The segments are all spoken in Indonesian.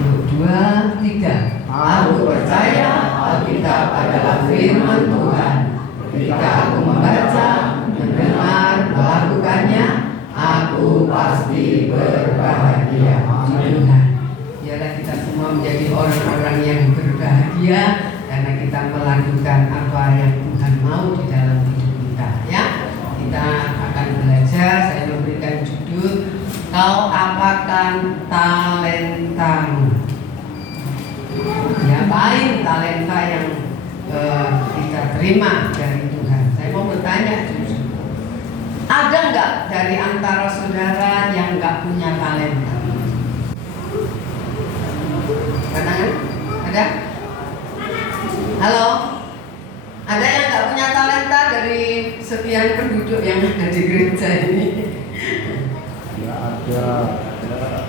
Dua, tiga. Aku percaya Alkitab adalah firman Tuhan. Ketika aku membaca, mendengar, melakukannya, aku pasti berbahagia. Tuhan, biarlah kita semua menjadi orang-orang yang berbahagia karena kita melakukan apa yang Tuhan mau di dalam hidup kita. Ya, kita akan belajar. Saya memberikan judul, kau apakan talentamu. Diapain talenta yang kita terima dari Tuhan? Saya mau bertanya jujur, ada nggak dari antara saudara yang nggak punya talenta? Katakan, ada? Halo? Ada yang nggak punya talenta dari sekian penduduk yang ada di gereja ini? Ya ada.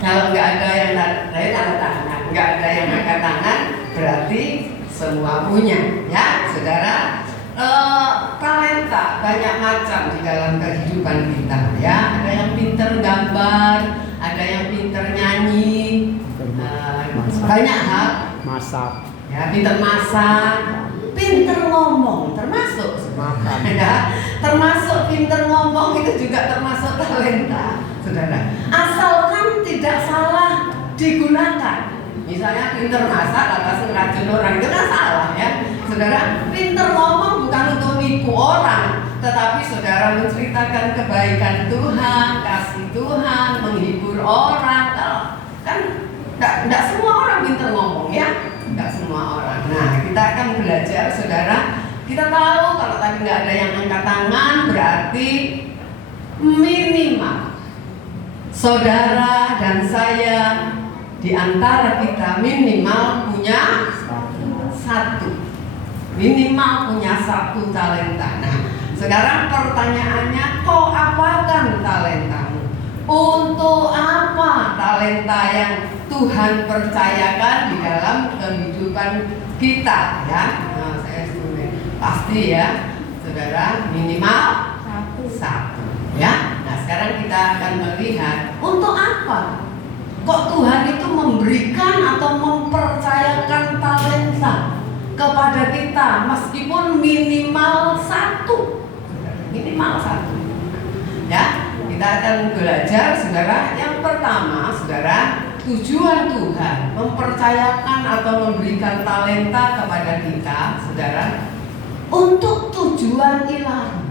Kalau nggak ada yang tanda tangan, nggak ada yang angkat tangan, berarti semua punya, ya, saudara. Talenta banyak macam di dalam kehidupan kita, ya. Ada yang pinter gambar, ada yang pinter nyanyi, banyak hal. Masak. Ya, pinter masak, pinter ngomong, termasuk Makan. ya, termasuk pinter ngomong itu juga termasuk talenta, saudara. Asalkan tidak salah digunakan. Misalnya pinter masak atas ngeracun orang, itu kan salah, ya, saudara. Pinter ngomong bukan untuk nipu orang, tetapi saudara menceritakan kebaikan Tuhan, kasih Tuhan, menghibur orang. Kalau kan tidak semua orang pinter ngomong, ya, tidak semua orang. Nah, kita akan belajar, saudara. Kita tahu kalau tadi nggak ada yang angkat tangan, berarti minimal saudara dan saya di antara kita minimal punya satu, minimal punya satu talenta. Nah, sekarang pertanyaannya, kau apakan talentamu? Untuk apa talenta yang Tuhan percayakan di dalam kehidupan kita, ya? Nah, saya pasti, ya, saudara, minimal satu, ya. Nah, sekarang kita akan melihat untuk apa kok Tuhan itu memberikan atau mempercayakan talenta kepada kita, meskipun minimal satu, ya. Kita akan belajar, saudara. Yang pertama, saudara, tujuan Tuhan mempercayakan atau memberikan talenta kepada kita, saudara, untuk tujuan ilahi,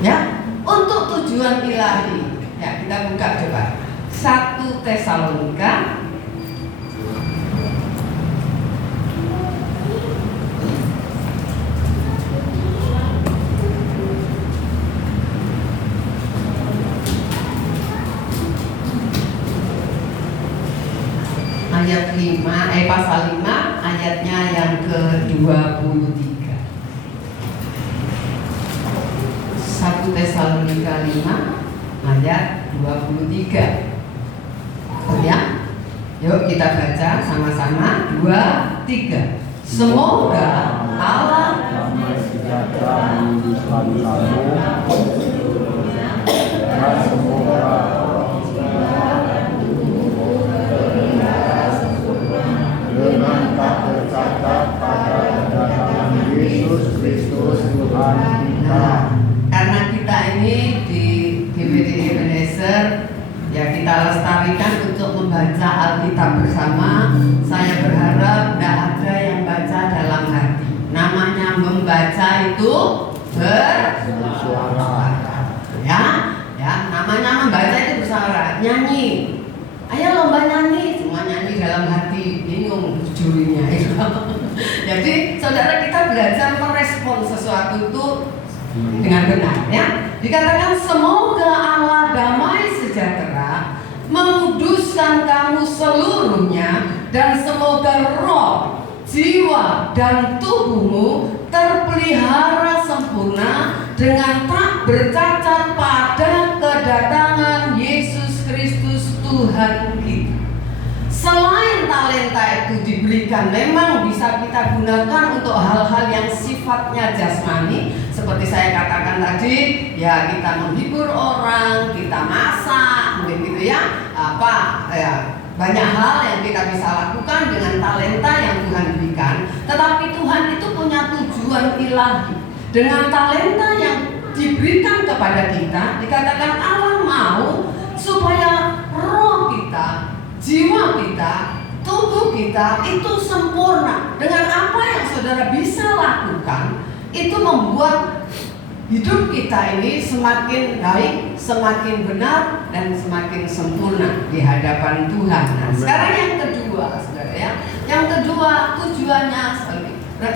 ya, untuk tujuan ilahi. Ya, kita buka coba 1 Tesalonika ayat 5, pasal 5 ayatnya yang ke-23. 1 Tesalonika 5 ayat 23. Oh, ya. Yuk kita baca sama-sama. 2, 3. Semoga Allah damai sejahtera menghidupkan kamu, dan semoga dengan tak tercatat pada kedatangan Yesus Kristus Tuhan kita. Karena kita ini di GBD Ebenezer, ya, kita lestarikan untuk membaca Alkitab bersama. Saya berharap tidak ada yang baca dalam hati. Namanya membaca itu bersuara, ya, namanya membaca itu bersuara. Nyanyi, ayo lomba nyanyi, semua nyanyi dalam hati, bingung jurinya itu. Jadi saudara, kita belajar merespon sesuatu itu dengan benar, ya. Dikatakan semoga Allah damai sejahtera menguduskan kamu seluruhnya, dan semoga roh, jiwa, dan tubuhmu terpelihara sempurna dengan tak bercacat pada kedatangan Yesus Kristus Tuhan kita. Selain talenta itu diberikan, memang bisa kita gunakan untuk hal-hal yang sifatnya jasmani, seperti saya katakan tadi, ya, kita menghibur orang, kita masak, mungkin gitu, ya, Banyak hal yang kita bisa lakukan dengan talenta yang Tuhan berikan, tetapi Tuhan itu punya tujuan ilahi. Dengan talenta yang diberikan kepada kita, dikatakan Allah mau supaya roh kita, jiwa kita, tubuh kita itu sempurna. Dengan apa yang saudara bisa lakukan, itu membuat hidup kita ini semakin baik, semakin benar, dan semakin sempurna di hadapan Tuhan. Nah, sekarang yang kedua, saudara ya, yang kedua tujuannya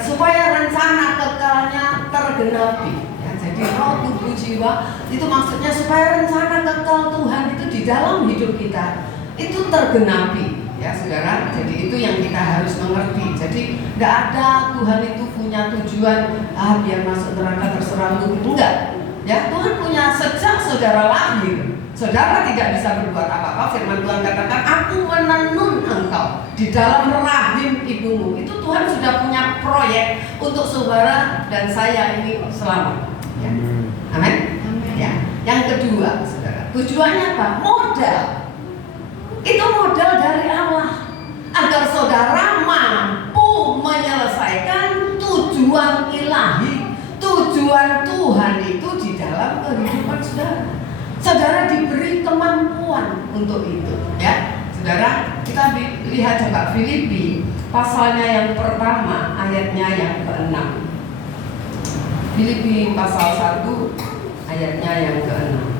supaya rencana kekalnya tergenapi. Ya, jadi roh, tubuh, jiwa itu maksudnya supaya rencana kekal Tuhan itu di dalam hidup kita itu tergenapi. Ya saudara, jadi itu yang kita harus mengerti. Jadi tidak ada Tuhan itu punya tujuan biar masuk neraka terserah lu, enggak. Ya Tuhan punya sejak saudara lahir, saudara tidak bisa berbuat apa-apa. Firman Tuhan katakan, aku menenun engkau di dalam rahim ibumu. Itu Tuhan sudah punya proyek untuk saudara dan saya ini selamat. Ya. Amin. Ya. Yang kedua, saudara, tujuannya apa? Modal. Itu modal dari Allah agar saudara mampu menyelesaikan tujuan ilahi, tujuan Tuhan itu di dalam kehidupan saudara. Saudara diberi kemampuan untuk itu, ya. Saudara, kita lihat coba Filipi pasalnya yang pertama, ayatnya yang ke-6. Filipi pasal 1 ayatnya yang ke-6.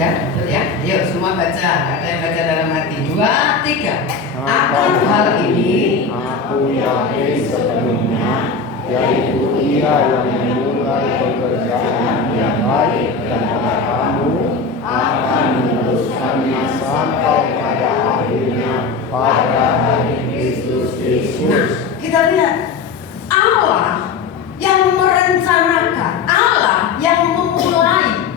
Ya, betul ya. Yuk semua baca. Ada yang baca dalam hati. 2, 3. Akan hal ini aku yakin sebelumnya, yaitu Ia yang memulai pekerjaan yang baik dan kamu akan meneruskannya sampai pada akhirnya pada hari Kristus Yesus. kita lihat Allah yang merencanakan, Allah yang memulai,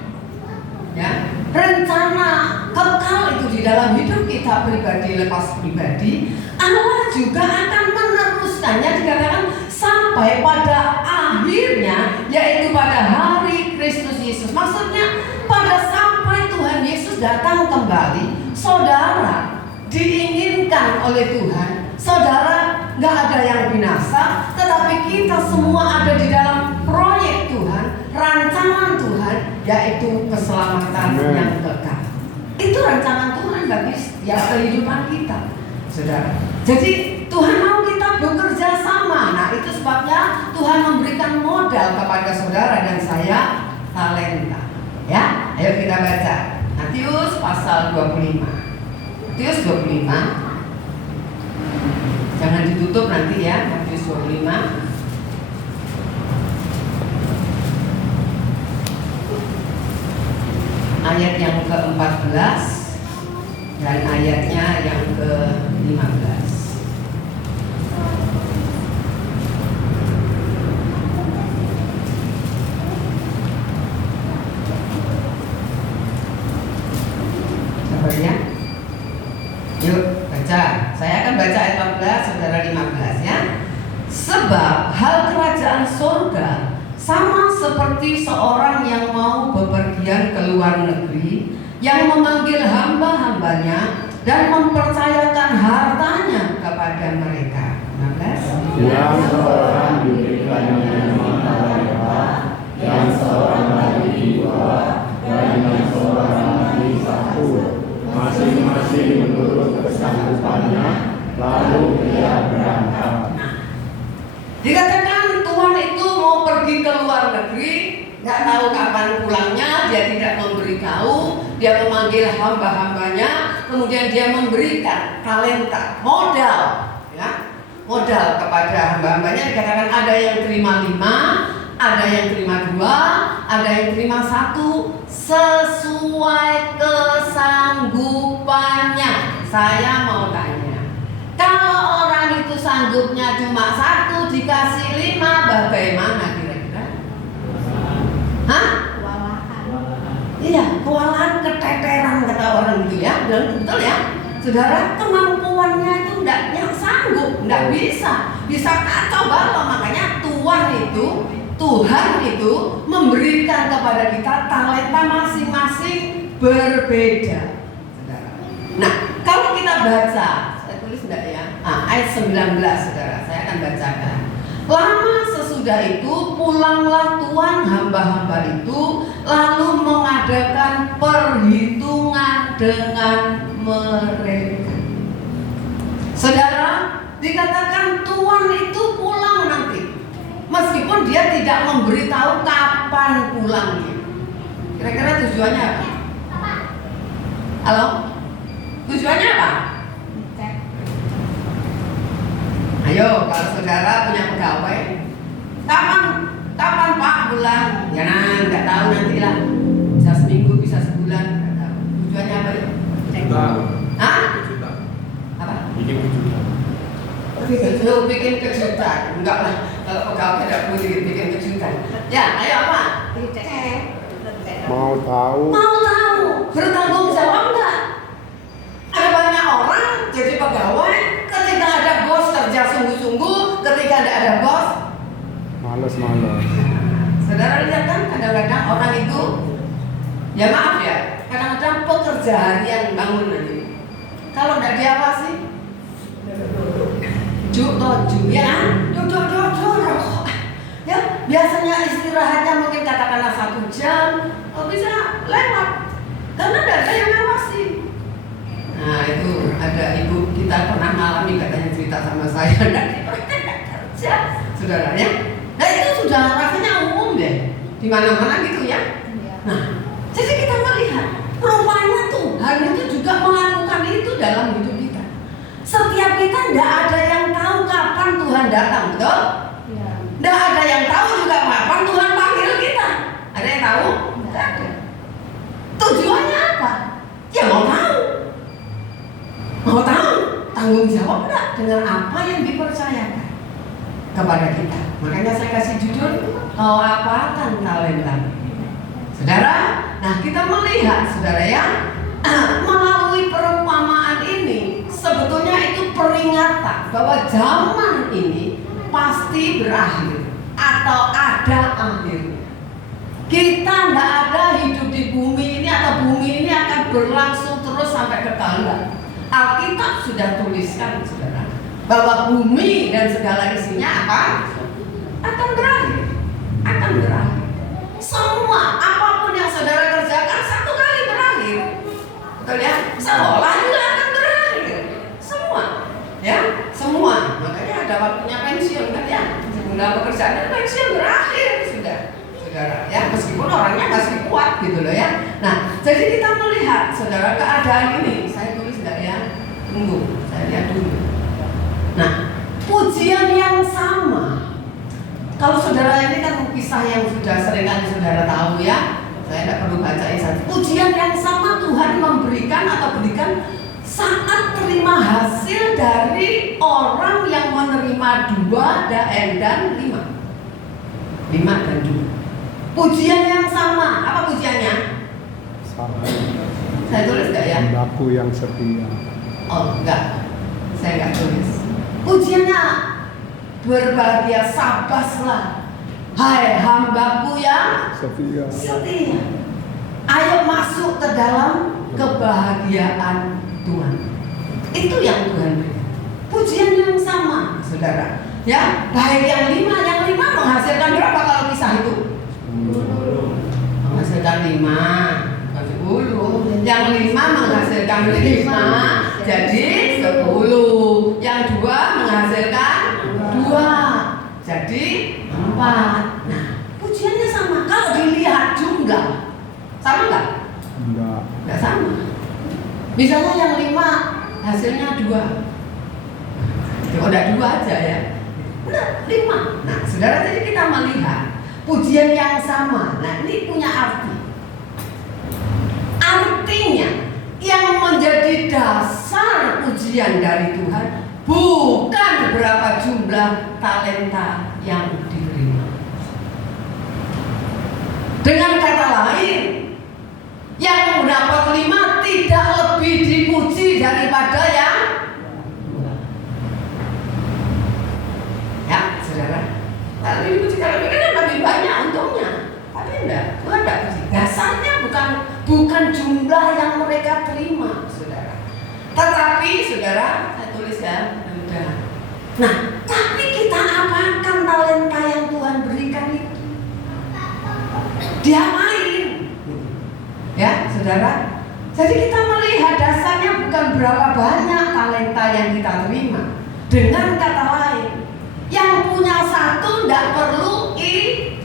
ya, rencana kekal itu di dalam hidup kita pribadi lepas pribadi. Allah juga akan meneruskannya, dikatakan sampai pada akhirnya, yaitu pada hari Kristus Yesus. Maksudnya pada sampai Tuhan Yesus datang kembali, saudara diinginkan oleh Tuhan. Saudara nggak ada yang binasa, tetapi kita semua ada di dalam proyek Tuhan, rancangan Tuhan, yaitu keselamatan yang kekal. Itu rancangan Tuhan bagi ya kehidupan kita, saudara. Jadi Tuhan mau kita bekerja sama. Nah itu sebabnya Tuhan memberikan modal kepada saudara dan saya, talenta. Ya, ayo kita baca Matius pasal 25. Matius 25. Jangan ditutup nanti ya, Matius 25. Ayat yang ke-14 dan ayatnya yang ke-15. Coba ya. Yuk baca. Saya akan baca ayat 14, saudara 15 ya. Sebab hal kerajaan surga sama seperti seorang yang mau bepergian ke luar negeri, yang memanggil hamba-hambanya dan mempercayakan hartanya kepada mereka. 16. Yang seorang diberikannya lima talenta, yang seorang lagi 2, dan yang seorang lagi 1, masing-masing menurut kesanggupannya, lalu ia berangkat. Dikatakan Tuhan itu mau pergi ke luar negeri, nggak tahu kapan pulangnya, dia tidak memberitahu, dia memanggil hamba-hambanya, kemudian dia memberikan talenta, modal, ya, modal kepada hamba-hambanya. Dikatakan ada yang terima 5, ada yang terima 2, ada yang terima 1, sesuai kesanggupannya. Saya mau tanya, kalau orang itu sanggupnya cuma 1 dikasih 5, bagaimana kira-kira? Hah? Iya, kewalahan, keteteran kata madeng, betul ya? Saudara, kemampuannya itu enggak sanggup, enggak bisa kacau balau. Makanya Tuhan itu memberikan kepada kita talenta masing-masing berbeda. Saudara. Nah, kalau kita baca, saya tulis enggak ya? Ayat 19, saudara, saya akan bacakan. Lama sesudah itu pulanglah tuan hamba-hamba itu, lalu mengadakan perhitungan dengan mereka. Saudara, dikatakan tuan itu pulang nanti, meskipun dia tidak memberitahu kapan pulangnya. Kira-kira tujuannya apa? Halo? Tujuannya apa? Ayo, kalau saudara punya pegawai, kapan Pak pulang? Ya nggak tahu nantilah. Bisa seminggu, bisa sebulan, nggak tahu. Tujuannya apa ya? Hah? Apa? Bikin kejutan. Enggak lah, kalau pegawai tidak boleh bikin kejutan. Ya, ayo apa? Mau tahu. Bertanggung jawab enggak? Ada banyak orang jadi pegawai, ketika ada bos kerja sungguh-sungguh, ketika tidak ada bos Males. Saudara lihat kan, kadang-kadang orang itu, ya maaf ya, kadang-kadang pekerja harian bangun nanti, kalau tidak diawasi duduk ya, biasanya istirahatnya mungkin katakanlah 1 jam, bisa lewat karena tidak ada yang ngawasi. Nah, itu ada ibu kita pernah mengalami, katanya cerita sama saya, dan kerja, saudara ya. Nah, itu sudah rasanya umum deh, di mana-mana gitu ya. Nah, jadi kita melihat rupanya Tuhan itu juga melakukan itu dalam hidup kita. Setiap kita tidak ada yang tahu kapan Tuhan datang, betul? Tidak ada yang tahu juga kapan Tuhan panggil kita. Ada yang tahu? Tidak ada. Tujuannya apa? Ya mau tahu, tanggung jawab enggak dengan apa yang dipercayakan kepada kita. Makanya saya kasih judul, kau apakan talenta. Saudara, nah kita melihat, saudara ya, melalui perumpamaan ini sebetulnya itu peringatan bahwa zaman ini pasti berakhir atau ada akhirnya. Kita tidak ada hidup di bumi ini atau bumi ini akan berlangsung terus sampai kekal. Alkitab sudah tuliskan, saudara, bahwa bumi dan segala isinya akan berakhir. Semua apapun yang saudara kerjakan satu kali berakhir, betul ya? Sekolah juga akan berakhir, semua. Makanya ada waktunya pensiun kan ya, segala pekerjaan dan pensiun berakhir sudah, saudara ya. Meskipun orangnya masih kuat gitu loh ya. Nah, jadi kita melihat, saudara, keadaan ini. Saya tulis enggak ya? Tunggu, saya lihat dulu. Nah, pujian yang sama. Kalau saudara ini kan kisah yang sudah sering kali saudara tahu ya. Saya tidak perlu bacain satu. Pujian yang sama Tuhan memberikan atau berikan saat terima hasil dari orang yang menerima 2 dan 5. 5 dan 2. Pujian yang sama. Apa pujiannya? Sama. Saya tulis enggak ya? Hambaku yang setia. Oh enggak, saya enggak tulis. Pujiannya berbahagia, sabaslah, hai hambaku yang setia. Ayo masuk ke dalam kebahagiaan Tuhan. Itu yang Tuhan berikan. Pujian yang sama, saudara. Ya, baik yang 5 menghasilkan berapa kalau kisah itu? 10. Menghasilkan 5. 10. Yang 5 menghasilkan 5, jadi 10. Yang 2 menghasilkan 2, jadi 4. Nah, pujiannya sama. Kalau dilihat jumlah, sama nggak? Nggak sama. Misalnya yang 5 hasilnya 2. Oh, udah 2 aja ya. Udah 5. Nah, saudara, jadi kita melihat pujian yang sama. Nah, ini punya arti. Artinya yang menjadi dasar pujian dari Tuhan bukan berapa jumlah talenta yang diterima. Dengan kata lain, yang mendapat 5 tidak lebih dipuji daripada yang dua. Ya, saudara. Tapi dipuji kalau kan lebih banyak untungnya. Tapi enggak, Tuhan enggak puji. Dasarnya bukan jumlah yang mereka terima, saudara. Tetapi, saudara, saya tulis ya, mudah. Nah, tapi kita apakan talenta yang Tuhan berikan itu? Dia main, ya, saudara. Jadi kita melihat dasarnya bukan berapa banyak talenta yang kita terima. Dengan kata lain, yang punya satu tidak perlu iri.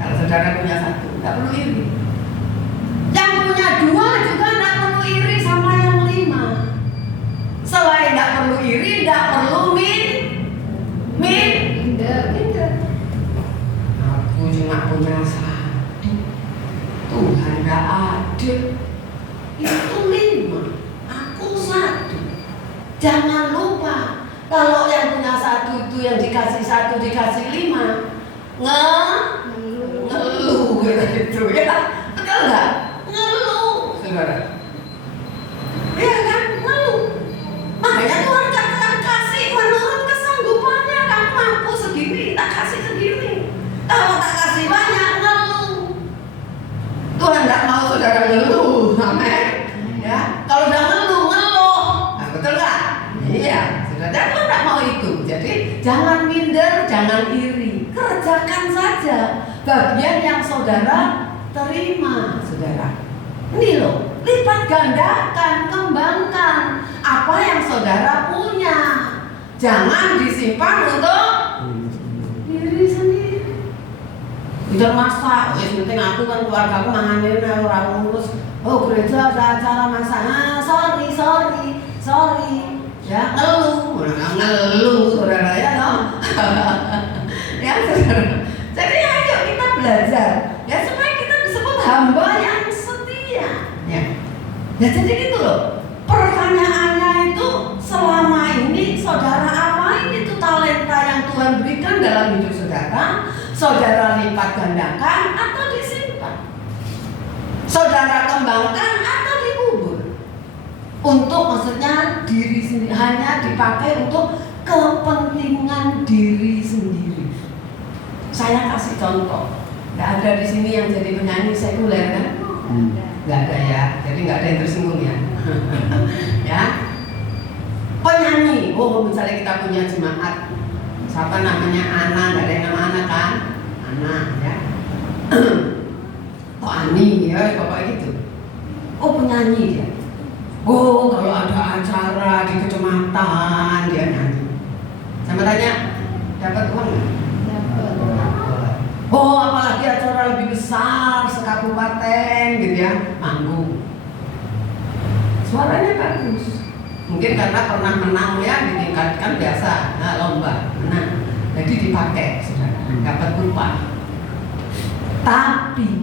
Kalau saudara punya satu, tidak perlu iri. Yang punya dua juga tidak perlu iri sama yang lima. Selain tidak perlu iri, tidak perlu minder. Aku cuma punya satu, Tuhan tidak adil. Itu lima, aku satu. Jangan lupa, kalau yang punya satu itu yang dikasih satu dikasih lima, ngeluh gitu ya, betul nggak? Ngeluh, saudara. Iya kan, ngeluh. Makanya Tuhan katakan kasih menurut kesanggupannya. Kamu mampu segini, tak kasih segini. Kalau tak kasih banyak, ngeluh. Tuhan tidak mau saudara ngeluh, amin. Ya, kalau udah ngeluh, nah, betul nggak? Iya, saudara. Tuhan tidak mau itu. Jadi jangan minder, jangan iri. Kerjakan saja bagian yang saudara terima, saudara. Ini loh, lipat gandakan, kembangkan apa yang saudara punya. Jangan disimpan untuk diri sendiri. Tidak masak, wes penting aku kan keluarga aku manganin orang ngurus. Oh gereja ada acara masak. Sorry. Ya ngeluh, saudara ya toh. Ya saudara. Jadi ayo kita belajar, ya supaya kita disebut hamba yang setia. Ya. Ya jadi gitu loh. Pertanyaannya itu selama ini saudara apain itu talenta yang Tuhan berikan dalam hidup saudara? Saudara lipat gandakan atau disimpan? Saudara kembangkan atau dikubur? Untuk maksudnya diri sendiri, hanya dipakai untuk kepentingan diri sendiri. Saya kasih contoh. Nggak ada di sini yang jadi penyanyi sekuler kan? Nggak ada ya. Jadi nggak ada yang tersinggung ya. Ya. Penyanyi. Oh misalnya kita punya jemaat. Siapa namanya Ana? Nggak ada yang nama Ana kan? Ana ya. Oh Ani ya, pokoknya gitu. Oh penyanyi dia. Oh kalau ada acara di kecamatan dia nyanyi. Sama tanya, dapat uang nggak? Dapat. Oh apalagi acara lebih besar sekabupaten gitu ya, manggung. Suaranya bagus. Mungkin karena pernah menang ya, ditingkatkan biasa, nah, lomba menang. Jadi dipakai, saudara, dapat upah. Tapi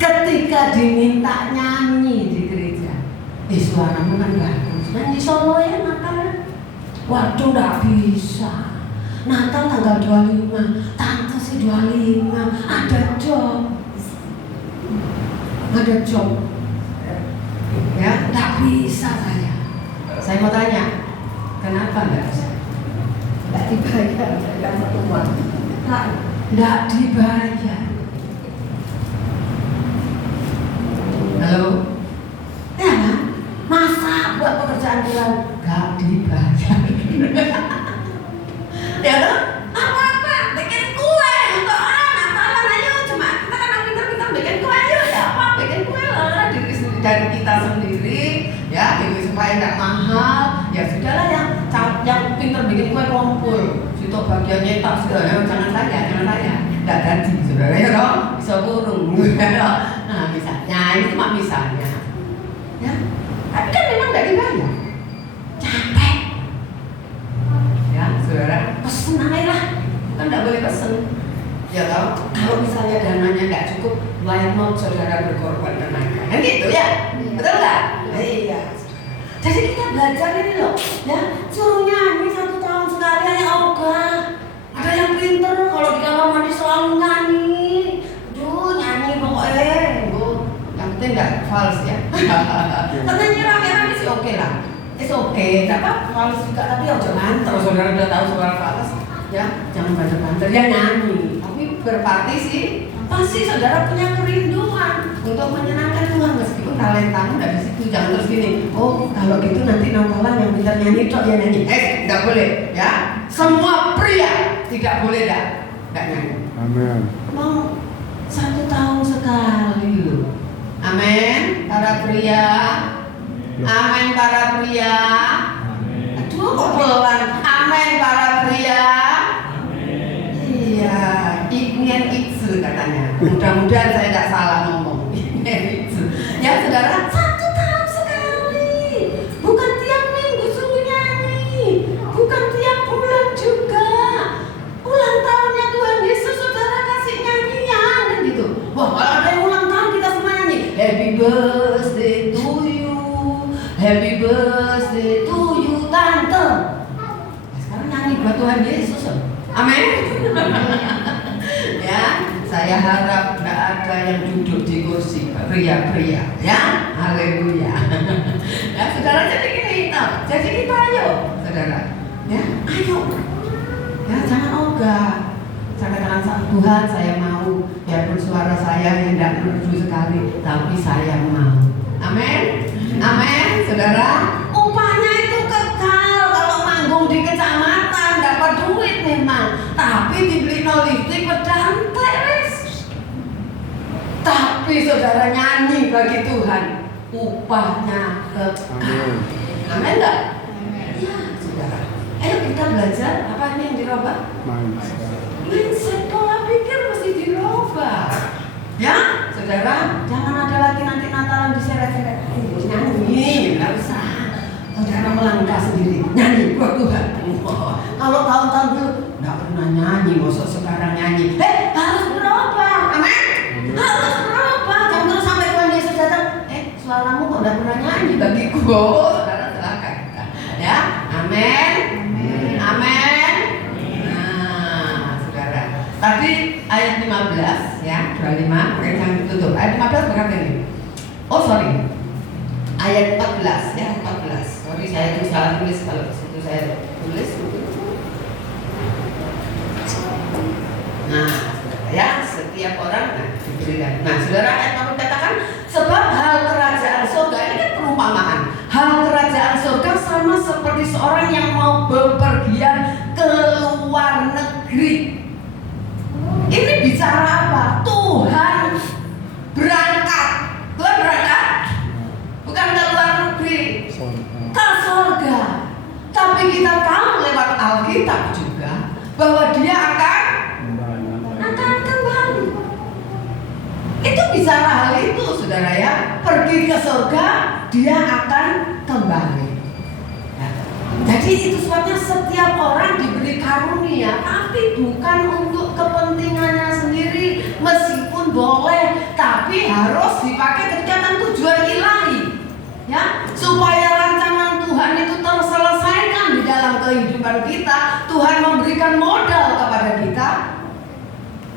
ketika diminta nyanyi di gereja, suaramu kan bagus, nyanyi solo ya Natal. Waduh gak bisa. Natal tanggal 25, tante sih 25, ada job. Ya, gak bisa saya. Saya mau tanya, kenapa gak bisa? Gak dibayar, gak satu uang. Gak dibayar. Halo? Ya kan? Masa buat pekerjaan Tuhan gak dibayar? Ya kan? Apa-apa, bikin kue untuk Natalan ayo. Cuma kita kan pintar-pintar bikin kue ayo. Ya apa, bikin kue lah dari kita sendiri. Ya, gitu supaya gak mahal. Ya sudahlah yang pintar bikin kue kumpul. Situ bagiannya tak sudah, jangan saya. Gak gaji, saudara ya dong, bisa burung. Nah misalnya, ini cuma misalnya. Ya, tapi kan memang gak dibayar. Capek. Ya, saudara, pesen aja lah. Kan gak boleh pesen. Ya kalau misalnya dananya gak cukup, why not saudara berkorban tenaga? Kan gitu ya? Betul gak? Iya. Jadi kita belajar ini loh, ya suruh nyanyi 1 tahun sekali aja ogah. Ada yang pinter kalau di kamar mandi selalu nyanyi. Nyanyi pokoknya. Yang penting nggak fals ya. Karena rame-rame sih oke lah. It's okay, tidak apa fals juga, tapi ya jangan terus saudara udah tahu suara fals ya, jangan banter-banter ya nyanyi. Tapi berparti sih, pasti saudara punya kerinduan untuk menyenangkan Tuhan meskipun talentamu nggak di situ. Jangan terus gini, oh kalau gitu nanti Natalan yang pintar nyanyi tok ya nyanyi. Nggak boleh ya. Semua pria tidak boleh nggak nyanyi. Amin. Mau 1 tahun sekali loh. Amin, para pria. Amin para pria. Aduh kok pelan. Amin para pria. Iya, ingin itu katanya. Mudah-mudahan saya tidak salah ngomong. Itu. Ya saudara, 1 tahun sekali. Bukan tiap minggu suruh nyanyi. Bukan tiap bulan juga. Ulang tahunnya Tuhan Yesus saudara kasih nyanyian kan gitu. Wah kalau ada yang ulang tahun kita semua nyanyi. Happy birthday to you. Happy birthday to you tante. Sekarang nyanyi buat Tuhan Yesus. Amin. Ya, saya harap tidak ada yang duduk di kursi pria-pria. Ya, haleluya. Ya, saudara jadi kita. Jadi kita ayo, saudara. Ya, ayo. Ya, jangan ogah. Saya katakan sama Tuhan, saya mau. Biarpun suara saya yang tidak merdu sekali, tapi saya mau. Amin. Amin, saudara. Upahnya itu kekal. Kalau manggung di kecamatan dapat duit memang, tapi dibeli lipstik pedantek wis. Tapi saudara nyanyi bagi Tuhan, upahnya kekal. Amin enggak? Ya, saudara. Ayo kita belajar apa ini yang dirubah? Mindset pola pikir mesti dirubah. Ya, saudara, jangan ada lagi nanti Natalan diseret-seret. Nyanyi, nggak usah. Saudara melangkah sendiri, nyanyi buat Tuhan. Kalau tahun-tahun dulu nggak pernah nyanyi, masa sekarang nyanyi. Harus berubah, amin. Harus berubah. Jangan terus sampai Tuhan Yesus datang. Suaramu kok nggak pernah nyanyi bagiku, saudara silakan. Ya, amin, amin. Nah, saudara. Tadi ayat 15 ya, 25, oke jangan ditutup. Ayat 15 berkata ini. Oh sorry, ayat 14 ya, 14. Sorry saya itu salah tulis, kalau situ saya tulis. Nah, ya setiap orang diberikan. Nah, saudara ayat 14 katakan sebab hal kerajaan surga ini kan perumpamaan. Hal kerajaan surga sama seperti seorang yang mau bepergian ke luar negeri. Ini bicara apa? Tuhan berangkat. Tuhan berangkat bukan ke luar negeri, ke surga. Tapi kita tahu lewat Alkitab juga bahwa dia akan kembali. Itu bicara hal itu, saudara ya. Pergi ke surga, dia akan kembali. Jadi itu sebabnya setiap orang diberi karunia, tapi bukan untuk kepentingannya sendiri. Meskipun boleh, tapi harus dipakai ketika tujuan ilahi, ya, supaya rancangan Tuhan itu terselesaikan di dalam kehidupan kita. Tuhan memberikan modal kepada kita.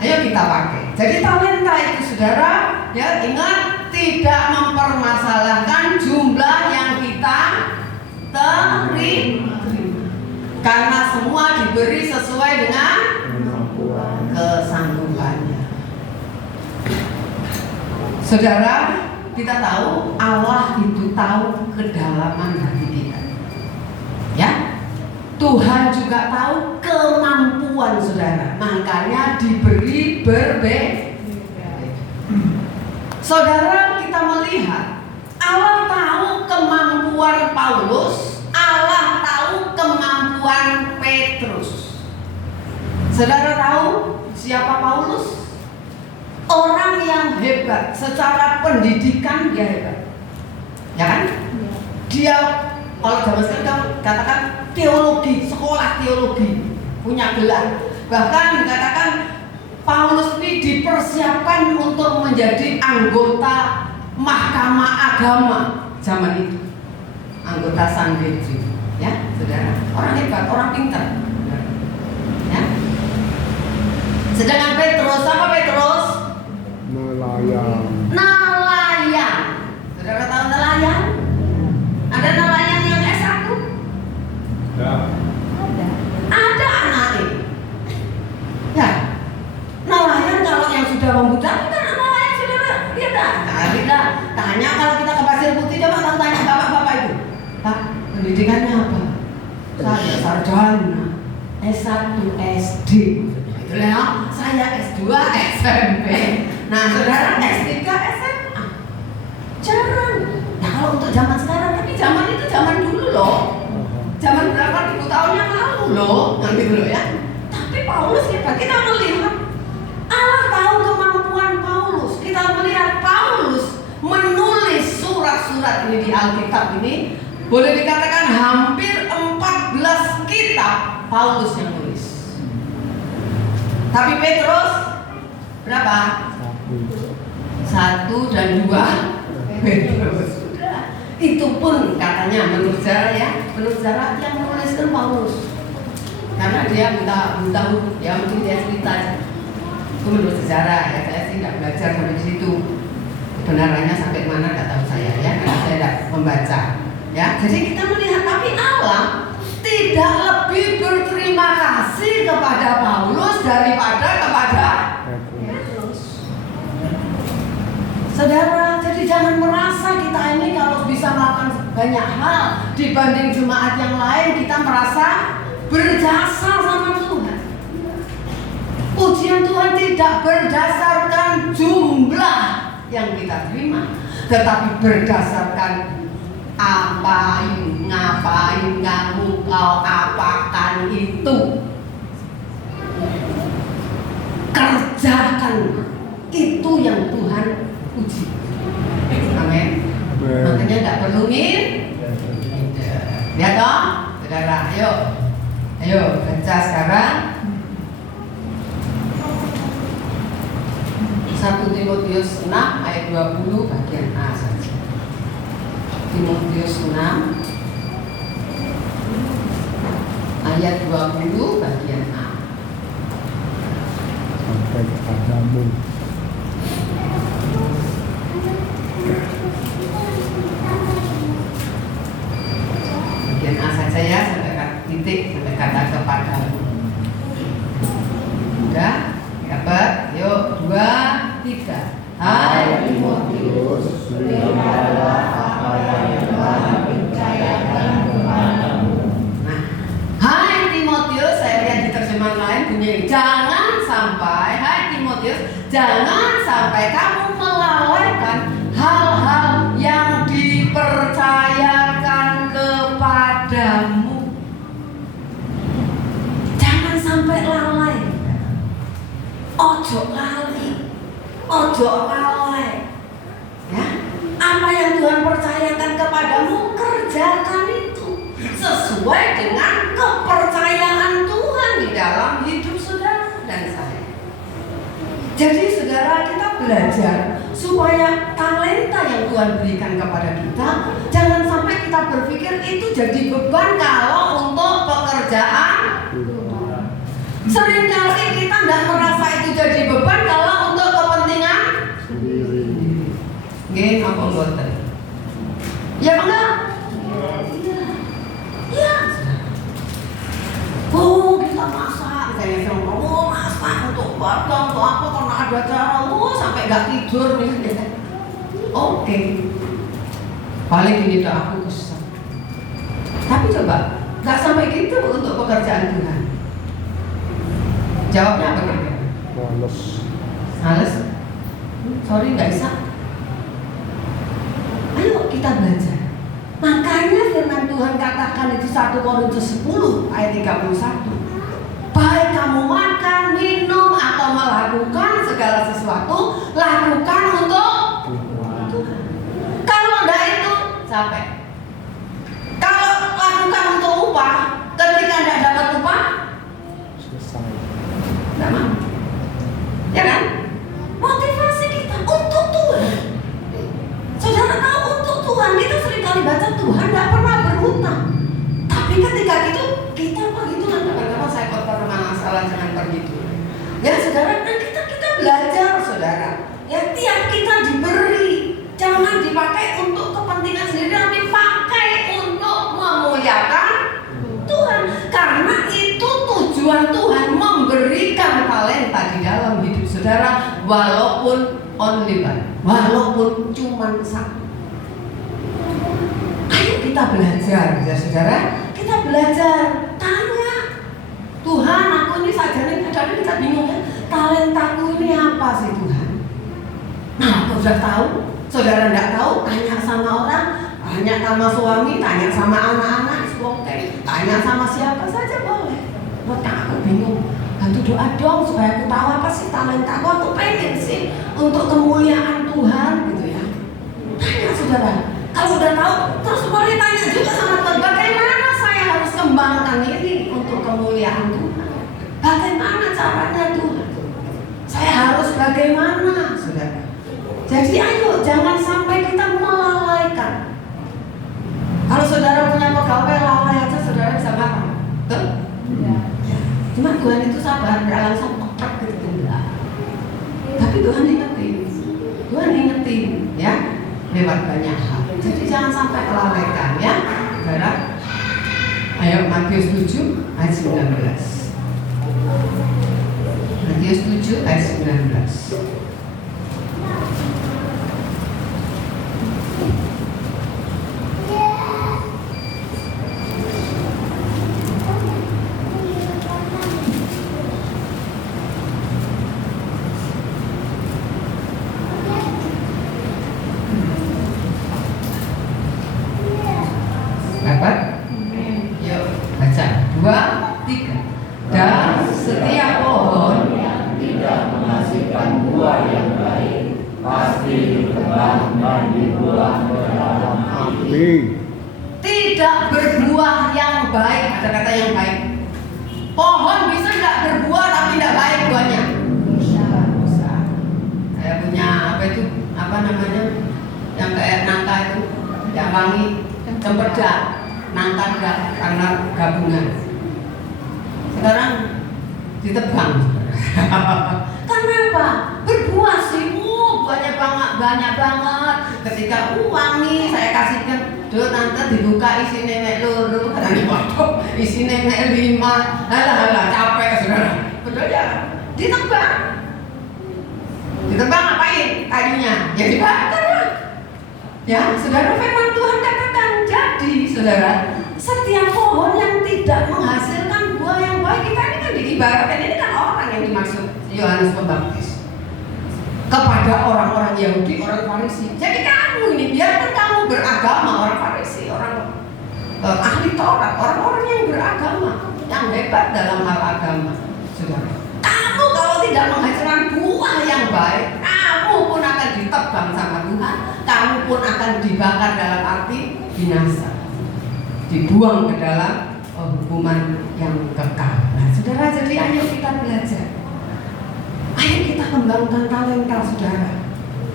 Ayo kita pakai. Jadi talenta itu, saudara, ya ingat tidak mempermasalahkan jumlah yang kita terima, karena semua diberi sesuai dengan kesanggupannya. Saudara, kita tahu Allah itu tahu kedalaman hati kita. Ya, Tuhan juga tahu kemampuan saudara, makanya diberi berbeda. Saudara, kita melihat Allah tahu kemampuan Paulus, Allah tahu kemampuan Petrus. Saudara tahu siapa Paulus? Orang yang hebat, secara pendidikan dia hebat, ya kan? Dia kalau zaman sekarang katakan teologi, sekolah teologi, punya gelar. Bahkan dikatakan Paulus ini dipersiapkan untuk menjadi anggota Mahkamah Agama zaman itu, anggota Sanhedrin, ya, saudara. Orang hebat, orang pintar, ya. Sedangkan Petrus, apa Petrus? Nelayan. Nelayan. Saudara tahu nelayan? Ada pendidikannya apa? Saya sarjana, S1 SD. Itulah ya, saya S2 SMP. Nah, saudara S3 SMA. Jarang. Nah, kalau untuk zaman sekarang, tapi zaman itu zaman dulu loh. Zaman berapa ribu tahun yang lalu loh, yang gitu loh ya. Tapi Paulus kita melihat Allah tahu kemampuan Paulus. Kita melihat Paulus menulis surat-surat ini di Alkitab ini, boleh dikatakan hampir 14 kitab Paulus yang nulis. Tapi Petrus berapa? 1 dan 2 Petrus. Itu pun katanya menurut sejarah ya, menurut sejarah yang menuliskan Paulus. Karena dia buta huruf, ya mungkin dia cerita aja. Itu menurut sejarah ya, saya sih nggak belajar sampai di situ. Kebenarannya sampai mana nggak tahu saya ya, karena saya tidak membaca. Ya, jadi kita melihat tapi Allah tidak lebih berterima kasih kepada Paulus daripada kepada Petrus. Saudara, jadi jangan merasa kita ini kalau bisa melakukan banyak hal dibanding jemaat yang lain kita merasa berjasa sama Tuhan. Pujian Tuhan tidak berdasarkan jumlah yang kita terima, tetapi berdasarkan ngapain kamu kau apakan itu. Kerjakan itu yang Tuhan puji. Amin. Makanya tidak perlu lihat dong, saudara. Ayo baca sekarang 1 Timotius 6 ayat 20 bagian A saja. Timotius 6 ayat 20 bagian A. Sampai kepadamu. Bagian A saja ya, sampai titik, sampai kata kepadamu. Udah? Dapat? Yuk, 2, 3. Hai Timotius, terimalah apa yang telah dipercayakan kepadamu. Nah, hai Timotius, saya lihat di terjemahan lain bunyi jangan sampai, hai Timotius, jangan sampai kamu melalaikan hal-hal yang dipercayakan kepadamu. Jangan sampai lalai. Ojo lali, ojo lalai. Ya, apa yang Tuhan percayakan kepadamu, kerjakan itu sesuai dengan kepercayaan Tuhan di dalam hidup saudara dan saya. Jadi saudara, kita belajar supaya talenta yang Tuhan berikan kepada kita, jangan sampai kita berpikir itu jadi beban kalau untuk pekerjaan. Seringkali kita tidak merasa itu jadi beban kalau untuk kepentingan Sendiri. Nggih, apa mboten? Ya enggak? Ya. Oh, kita masak, misalnya masak untuk batang, untuk apa, karena ada acara, sampai nggak tidur misalnya. Oke. Paling ini doa aku kesel. Tapi coba, nggak sampai gitu untuk pekerjaan Tuhan. Jawabnya apa kira-kira? Males? Sorry, nggak bisa. Ayo kita belajar. Makanya firman Tuhan katakan itu 1 Korintus 10 ayat 31. Baik kamu makan, minum atau melakukan segala sesuatu, lakukan untuk Tuhan. Kalau enggak itu capek. Kalau lakukan untuk upah, ketika enggak dapat upah, Selesai. enggak mau. Ya kan? Motivasi kita untuk Tuhan. Saudara tahu untuk Tuhan, kita seringkali baca Tuhan enggak pernah berhutang. Tapi ketika itu kita perhitungan, kapan-kapan saya kotor masalah jangan perhitungan. Ya saudara, dan kita belajar saudara. Ya tiap kita diberi, jangan dipakai untuk kepentingan sendiri, tapi pakai untuk memuliakan Tuhan. Karena itu tujuan Tuhan memberikan talenta di dalam hidup saudara, walaupun only one, walaupun cuma satu. Ayo kita kita belajar, ya saudara, kita belajar, tanya Tuhan, aku ini sajane kadang kita bingung ya, talentaku ini apa sih Tuhan? Nah, aku sudah tahu, saudara tidak tahu, tanya sama orang, tanya sama suami, tanya sama anak-anak, tanya sama siapa saja boleh. Buat aku bingung, bantu doa dong supaya aku tahu apa sih talentaku, aku pengen sih untuk kemuliaan Tuhan gitu ya. Tanya saudara, kalau sudah tahu, terus boleh tanya juga sama Tuhan, bagaimana saya harus kembangkan ini untuk kemuliaan Tuhan? Bagaimana caranya Tuhan? Saya harus bagaimana, saudara? Jadi ayo, jangan sampai kita melalaikan. Kalau saudara punya pegawai lalai aja, saudara bisa makan, betul? Ya. Cuma Tuhan itu sabar, tidak langsung tepat gitu, enggak. Tapi Tuhan ingetin, ya, lewat banyak hal. Jadi jangan sampai melalaikan, ya, saudara. Ayo Matius 7 ayat 19. Matius 7 ayat 19. Tidak berbuah yang baik, ada kata yang baik. Pohon bisa nggak berbuah tapi tidak baik buahnya? Bisa. Saya punya apa namanya, yang kayak nangka itu, yang wangi, cempedak, nangka enggak karena gabungan. Sekarang ditebang. Karena apa? Berbuah sih, banyak banget. Ketika wangi saya kasihkan, dulu tante dibuka isi nenek luru, katanya waduh isi nenek 5, halah capek saudara, betul ya? Ditebang ngapain? Kayunya ya dibakar lah. Ya saudara, firman Tuhan katakan, jadi saudara, setiap pohon yang tidak menghasilkan buah yang baik, kita ini kan diibaratkan, ini kan orang yang dimaksud Yohanes Pembaptis kepada orang-orang Yahudi, orang Farisi. Jadi kamu ini, biarpun kamu beragama, orang Farisi, orang ahli Taurat, orang-orang yang beragama, yang hebat dalam hal agama, saudara. Kamu kalau tidak menghasilkan buah yang baik, kamu pun akan ditebang sama Tuhan, kamu pun akan dibakar dalam arti binasa, dibuang ke dalam hukuman yang kekal. Nah, saudara, jadi ayo kita belajar. Ayo kita kembangkan talenta saudara.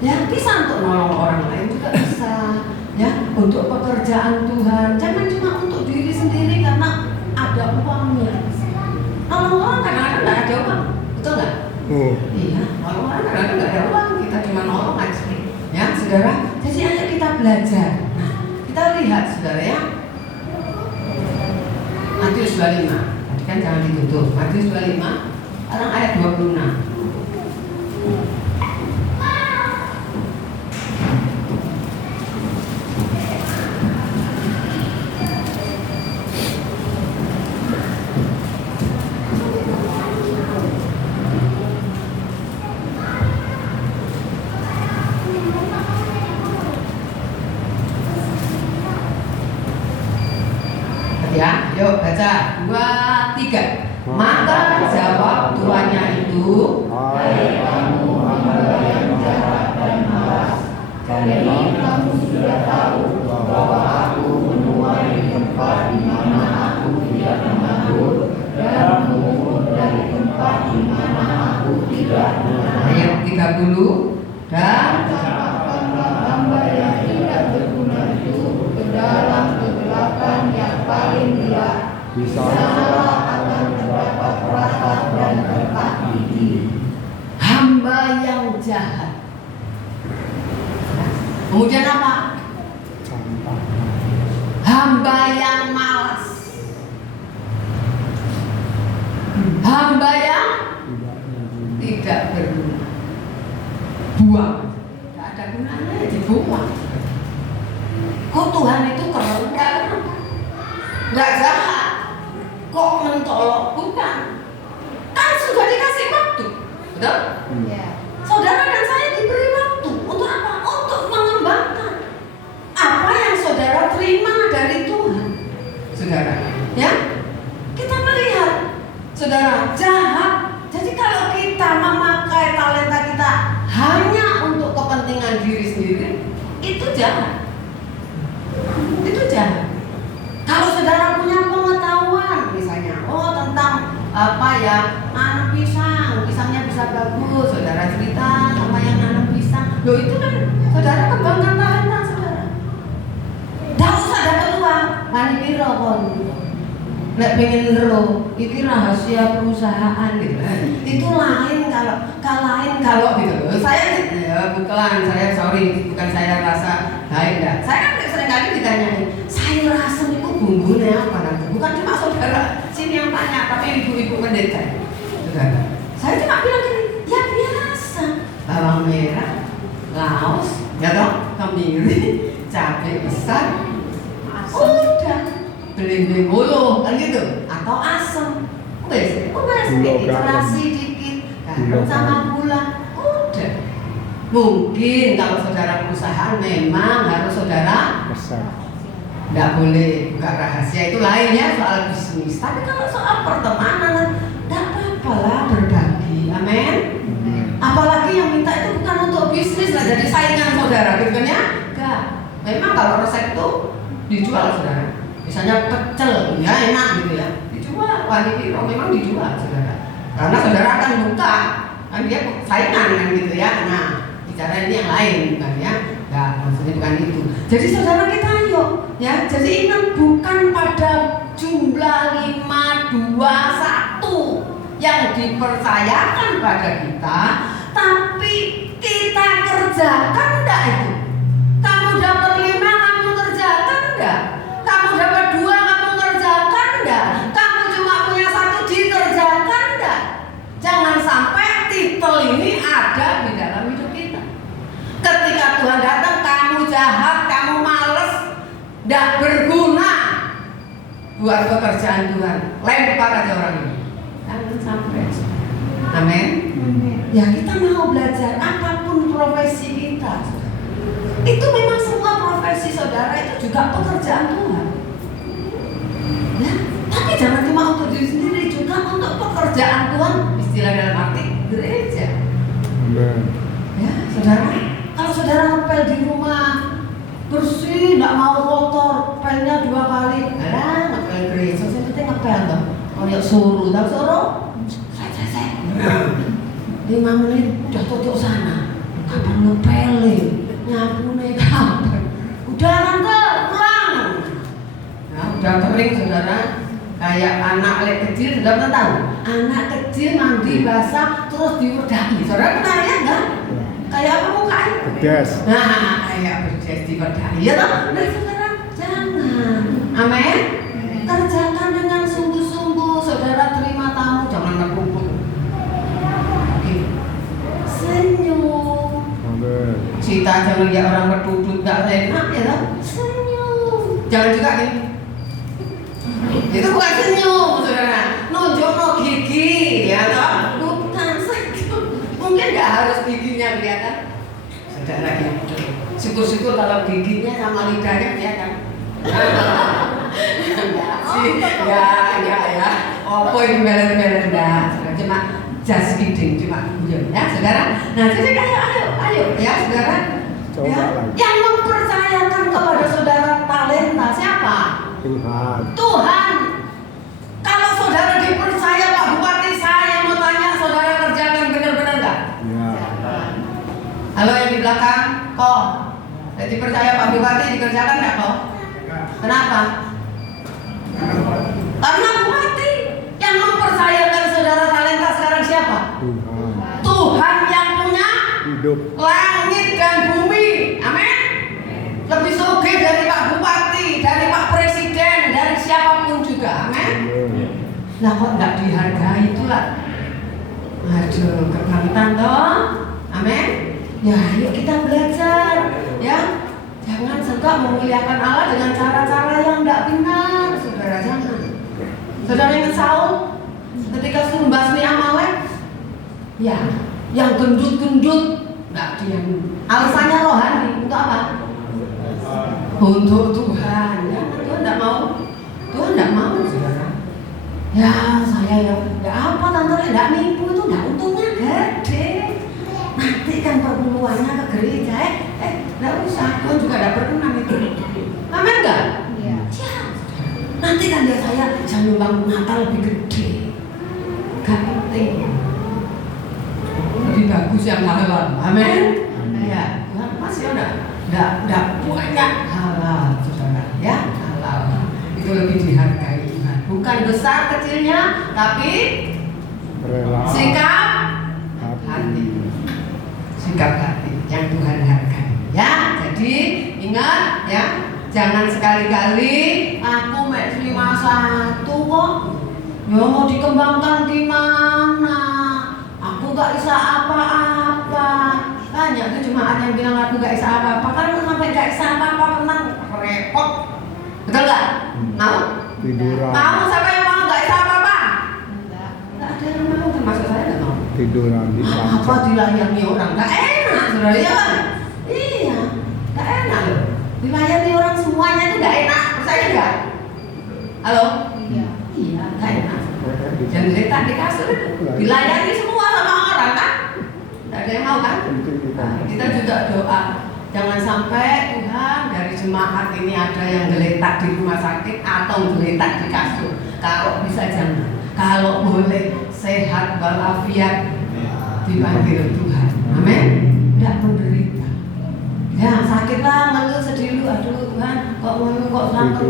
Ya, bisa untuk nolong orang lain juga bisa. Ya, untuk pekerjaan Tuhan. Jangan cuma untuk diri sendiri karena ada uangnya. Nolong orang kadang-kadang nggak ada uang, betul nggak? Iya, nolong orang kadang-kadang nggak ada uang, kita cuma nolong aja. Ya, saudara. Jadi ayo kita belajar. Nah, kita lihat saudara ya. Matius 25. Tadi kan jangan ditutup. Matius 25. Sekarang ayat 26. Ya, yuk baca 2, 3. Maka jawab tuannya itu, Hai kamu hamba yang jahat dan malas, karena kamu sudah tahu bahwa aku menuai tempat di mana aku tidak menegur dan memungut dari tempat di mana aku tidak menahan. ayat 30. Dan campakkanlah hamba yang tidak berguna itu ke dalam kegelapan yang paling gelap. Di sanalah akan terdapat ratap dan retak gigi. hamba yang jahat. Kemudian apa? Hamba yang malas. Hamba yang tidak berguna. Buang. Tidak ada gunanya, dibuang. Kok Tuhan itu keren? Enggak nggak jahat, kok mentolok, bukan. Kan sudah dikasih waktu, betul? Iya. Saudara dan saya diberi waktu untuk apa? Untuk mengembangkan apa yang saudara terima dari Tuhan, saudara. Ya, kita melihat, saudara, jahat. Jadi kalau kita memakai talenta kita hanya untuk kepentingan diri sendiri, itu jahat. Itu jahat. Kalau saudara punya pengetahuan, misalnya, oh tentang apa ya, nanam pisang, pisangnya bisa bagus, saudara cerita sama yang nanam pisang, loh itu kan saudara kembangkan talenta saudara. Dah usah dapat uang, mani piro kon. Nek pengen nero, itu rahasia perusahaan gitu. Itu lain kalau gitu. Saya ya bukan saya sorry, bukan saya rasa baik enggak. Saya kan sering kali ditanyain, sayur asem itu bumbunya apa nanti? Bukan cuma saudara sini yang tanya, tapi ibu-ibu pendeta. Saudara, saya cuma bilang gini, ya biasa, bawang merah, laos, ya toh, kemiri, cabai besar, udah. Belimbing bulu kan gitu atau asam wes terasi dikit garam sama gula udah. Mungkin kalau saudara perusahaan memang harus saudara besar, nggak boleh buka rahasia, itu lain ya soal bisnis. Tapi kalau soal pertemanan nggak apa-apa lah berbagi, amin. Apalagi yang minta itu bukan untuk bisnis lah jadi saingan saudara gitu kan ya. Enggak, memang kalau resep itu dijual saudara. Misalnya pecel, ya enak gitu ya, dijual, wanita memang dijual saudara. Karena saudara akan buka, kan dia saingan kan gitu ya. Nah, bicara ini yang lain bukan ya, nggak maksudnya bukan itu. Jadi saudara kita ayo, ya. Jadi ingat bukan pada jumlah 5, 2, 1 yang dipercayakan pada kita, tapi kita kerjakan enggak itu. Kamu dapat 5, kamu kerjakan enggak? Kamu dapat 2, kamu kerjakan enggak? Kamu cuma punya 1, dikerjakan enggak? Jangan sampai titel ini ada di dalam hidup kita. Ketika Tuhan datang, kamu jahat, kamu males, enggak berguna buat pekerjaan Tuhan. Lempar aja orang ini. Jangan sampai. Amin. Ya kita mau belajar apapun profesi kita. Itu memang semua profesi saudara itu juga pekerjaan Tuhan. Ya, tapi jangan cuma untuk diri sendiri, juga untuk pekerjaan Tuhan. Istilah dalam arti gereja. Ya, saudara, kalau saudara ngepel di rumah bersih, nggak mau kotor, pelnya 2 kali. Alah, ngepel gereja, saya penting ngepel tuh. Oh ya suruh, tahu suruh? Saya. 5 menit udah tutup sana. Kapan ngepelin? Nyapune kapan? Udah tante, pulang. Nah, udah kering saudara. Kayak anak kecil, sudah tahu? Anak kecil mandi basah terus diwedahi. Saudara pernah lihat nggak? Kayak apa mukanya? bedes. Nah, kayak bedes diwedahi. Ya toh? Nah, saudara jangan. Amin. Kerjakan dengan sungguh-sungguh. Saudara terima tamu jangan ngepupuk. Senyum. Amin. Cita jangan lihat orang berduduk nggak enak ya toh? Senyum. Jangan juga gini. Itu bukan senyum, saudara. Nunjuk no gigi, ya toh? Bukan senyum. Mungkin nggak harus giginya kelihatan. Saudara gitu. Syukur-syukur kalau giginya sama lidahnya kelihatan. Ya. Opo ini melen-melen dah. Cuma just kidding, cuma ya saudara. Nah jadi ayo ya saudara. Ya, yang mempercayakan kepada saudara talenta siapa? Tuhan. Kalau saudara dipercaya Pak Bupati, saya mau tanya saudara kerjakan benar-benar enggak? Ya. Halo yang di belakang, kok? Dipercaya Pak Bupati dikerjakan enggak kok? Kenapa? Karena Bupati yang mempercayakan saudara talenta sekarang siapa? Tuhan yang punya Hidup. langit dan bumi. Amin. Lebih sugih dari Pak Bupati, dari Pak Presiden, dari siapapun juga. Amin. Nah kok nggak dihargai itulah. Aduh, kebangetan toh. Amin. Ya, yuk kita belajar. Ya, jangan suka memuliakan Allah dengan cara-cara yang nggak benar, saudara. Saudara ingat Saul ketika suruh membasmi Amalek? Ya, yang gendut-gendut nggak dia. Alasannya rohani untuk apa? Untuk Tuhan. Ya, Tuhan nggak mau. Tuhan nggak mau, saudara. Ya, saya ya apa tante nggak nipu itu nggak untungnya gede. Nanti kan perpuluhannya ke gereja, nggak usah. Tuhan juga nggak berkenan itu. Amin nggak? Iya. Ya. Nanti kan dia saya bisa nyumbang Natal lebih gede. Gak penting. Lebih bagus yang halal. Amin. Ya, Tuhan masih enggak banyak halal, saudara. Ya, halal. Itu lebih dihargai Tuhan. Bukan besar kecilnya, tapi sikap hati. Sikap hati yang Tuhan hargai. Ya, jadi ingat ya, jangan sekali-kali aku mek 51 kok. Ya mau dikembangkan di mana? Aku gak bisa apa-apa. Banyak tuh jemaat yang bilang aku gak bisa apa-apa. Kalau sampai gak bisa apa-apa tenang, repot. Betul gak? Mau? Tiduran. Mau siapa yang mau gak bisa apa-apa? Enggak ada yang mau, termasuk saya gak mau. Tiduran di Apa dilayani orang? Gak enak, saudara ya kan? Iya, gak enak loh. Dilayani orang semuanya itu gak enak, percaya gak? Halo? Iya. Iya, gak enak. Jangan letak di kasur, dilayani semua sama orang kan? Gak ada yang mau kan? Nah, kita juga doa, jangan sampai Tuhan dari jemaat ini ada yang geletak di rumah sakit atau geletak di kasur. Kalau bisa jangan. Kalau boleh sehat walafiat dipanggil Tuhan. Amin. Tidak menderita. Ya sakit lah, ngeluh sedih lu, aduh Tuhan, kok ngeluh kok sakit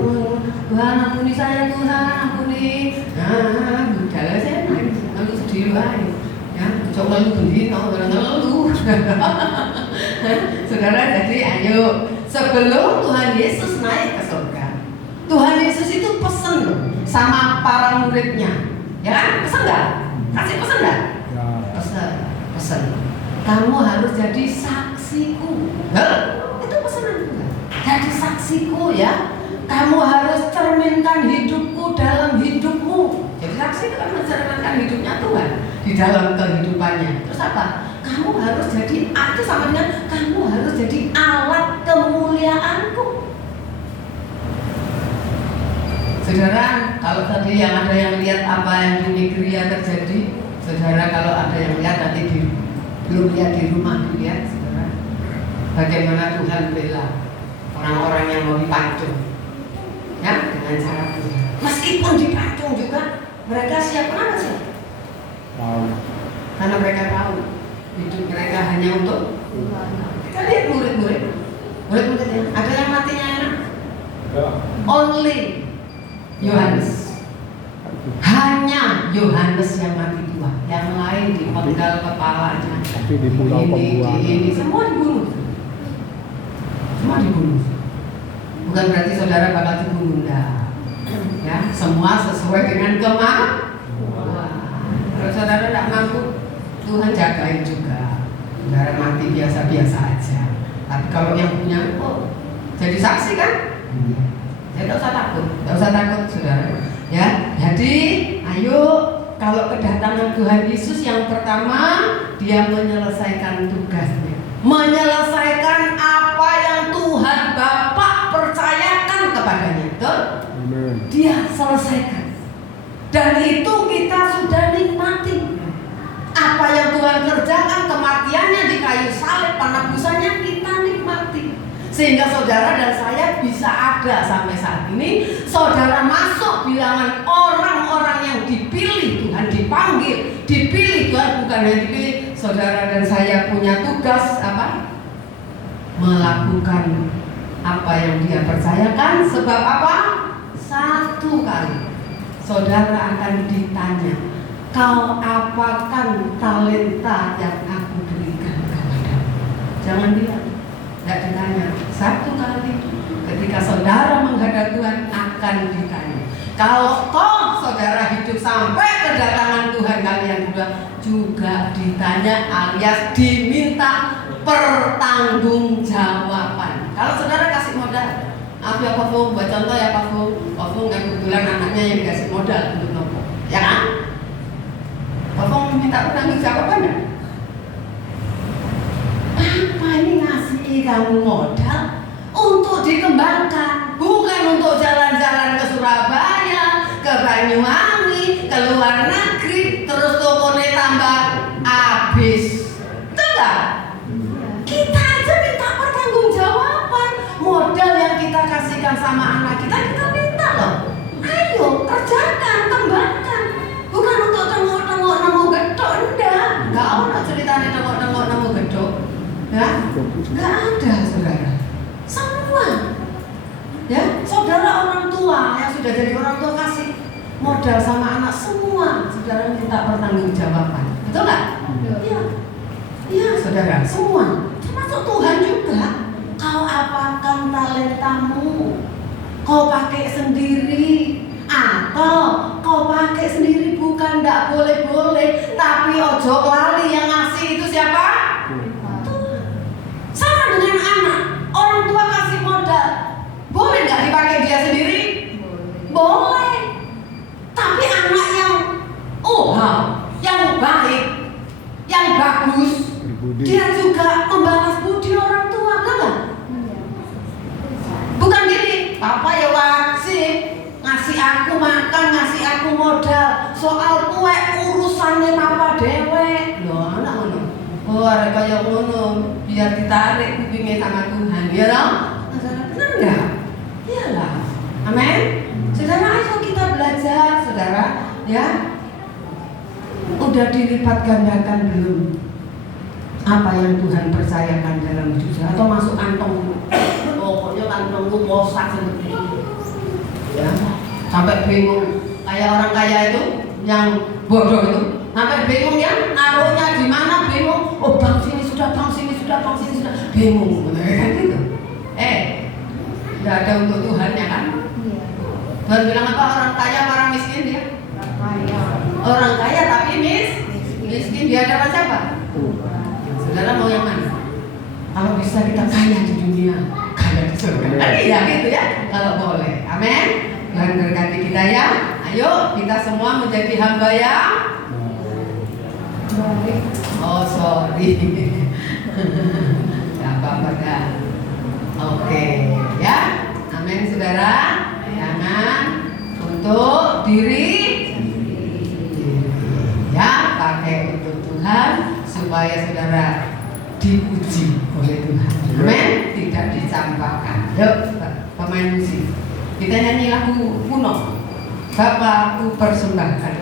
Tuhan ampuni saya Tuhan, ampuni. Nah, budaya saya nangis, ngeluh sedih lu aja. Ya, coba lu gendino, ngeluh. Saudara, jadi ayo sebelum Tuhan Yesus naik ke surga, Tuhan Yesus itu pesen sama para muridnya, ya kan? Pesen nggak? Kasih pesen nggak? Ya. Pesen. Kamu harus jadi saksiku. Itu pesanan Tuhan. Jadi saksiku ya. Kamu harus cerminkan hidupku dalam hidupmu. Jadi saksi itu kan mencerminkan hidupnya Tuhan di dalam kehidupannya. Terus apa? Kamu harus jadi, itu sama dengan kamu harus jadi alat kemuliaanku. Saudara, kalau tadi yang ada yang lihat apa yang di Nigeria terjadi, saudara kalau ada yang lihat nanti belum lihat di rumah dilihat, saudara. Bagaimana Tuhan bela orang-orang yang mau dipancung, ya dengan cara Tuhan. Meskipun dipancung juga, mereka siap. Kenapa sih? Tahu. Karena mereka tahu hidup mereka hanya untuk Tuhan. Kita lihat murid-muridnya, ada yang matinya enak. Only Yohanes. Hanya Yohanes yang mati dua, yang lain dipenggal kepalanya. Tapi di pulau pembuangan. Ini semua dibunuh. Semua dibunuh. Bukan berarti saudara bakal dibunuh, enggak. Ya, semua sesuai dengan kemampuan. Kalau saudara tidak mampu, Tuhan jagain juga. Saudara mati biasa-biasa aja. Tapi kalau yang punya, jadi saksi kan? Ya tidak usah takut, saudara. Ya, jadi ayo kalau kedatangan Tuhan Yesus yang pertama dia menyelesaikan tugasnya, menyelesaikan apa yang Tuhan Bapa percayakan kepadanya, betul? Amen. Dia selesaikan, dan itu kita sudah nikmati. Apa yang Tuhan kerjakan, kematiannya di kayu salib, penebusannya kita nikmati. Sehingga saudara dan saya bisa ada sampai saat ini. Saudara masuk bilangan orang-orang yang dipilih Tuhan, dipanggil, dipilih Tuhan, bukan hanya dipilih. Saudara dan saya punya tugas apa? Melakukan apa yang dia percayakan. Sebab apa? Satu kali saudara akan ditanya, kau apakan talenta yang aku berikan kepadamu? Jangan bilang tidak ditanya. Satu kali ketika saudara menghadap Tuhan akan ditanya. Kalau toh saudara hidup sampai kedatangan Tuhan kali yang kedua juga ditanya, alias diminta pertanggungjawaban. Kalau saudara kasih modal Maaf ya Pak Fung, buat contoh ya Pak Fung. Pak Fung kan kebetulan anaknya yang dikasih modal untuk nopo, ya kan? Pak Fung minta penanggung jawab enggak? Apa ini ngasih kamu modal untuk dikembangkan, bukan untuk jalan-jalan ke Surabaya, ke Banyuwangi, ke luar negeri, terus tokonya tambah habis. Betul nggak? Kita aja minta pertanggungjawaban. Modal yang kita kasihkan sama anak kita minta loh. Ayo kerjakan, kembangkan. Bukan untuk tengok-tengok nemu gedok, enggak ono ceritanya tengok-tengok nemu gedok. Ya, enggak ada saudara. Semua, ya saudara orang tua yang sudah jadi orang tua kasih modal sama anak semua, saudara minta pertanggungjawaban, betul nggak? Iya, iya saudara, semua, termasuk Tuhan juga. Kau apakan talentamu? Kau pakai sendiri atau kau pakai sendiri bukan nggak boleh, tapi ojo lali yang ngasih itu siapa? Tuhan. Sama dengan anak, orang tua kasih modal, boleh nggak dipakai dia sendiri? Boleh. Tapi anak yang yang baik, yang bagus, dia juga membalas budi orang tua, kan? Bukan gini, papa ya wajib ngasih aku makan, ngasih aku modal, soal kue urusannya papa dewe. Loh, anak ngono. Oh, ada kayak ngono, biar ditarik kupingnya sama Tuhan, ya dong? Benar enggak? Iyalah. Amin. Saudara, ayo kita belajar, saudara, ya. Udah dilipat gandakan belum apa yang Tuhan percayakan dalam hidup saya, atau masuk kantong? Pokoknya kantongku kosak seperti itu, ya, sampai bingung. Kayak orang kaya itu yang bodoh itu, sampai bingung ya, naruhnya di mana bingung. Oh, bang sini sudah, bang sini sudah, bang sini sudah, bingung, kan gitu. Tidak ada untuk Tuhan ya kan? Tuhan bilang apa? Orang kaya, orang miskin dia? Orang kaya tapi miskin. Dia dapat siapa? Saudara mau yang mana? Kalau bisa kita kaya di dunia, kaya di surga. Iya gitu ya, kalau boleh. Amin. Tuhan berkati kita ya. Ayo kita semua menjadi hamba yang baik. Oh sorry. Gak apa-apa dah. Oke ya. Amin saudara. Jangan untuk diri ya, pakai untuk Tuhan supaya saudara dipuji oleh Tuhan. Amin. Tidak dicampakkan. Yuk pemain musik, kita nyanyi lagu kuno. Bapakku persembahkan.